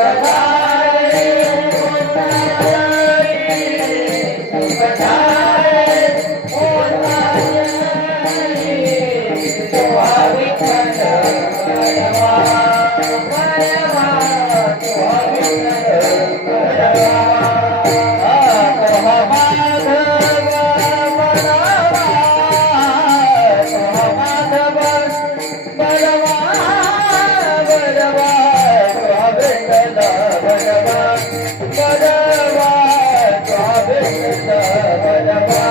बडवा मनने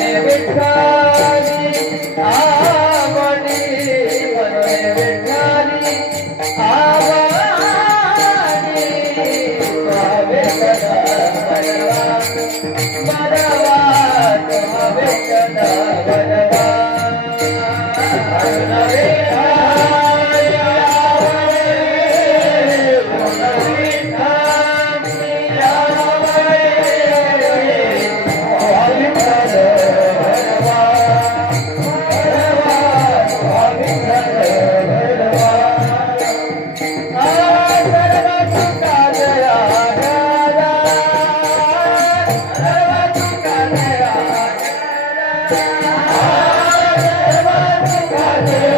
Every time I. Amen.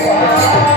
Wow.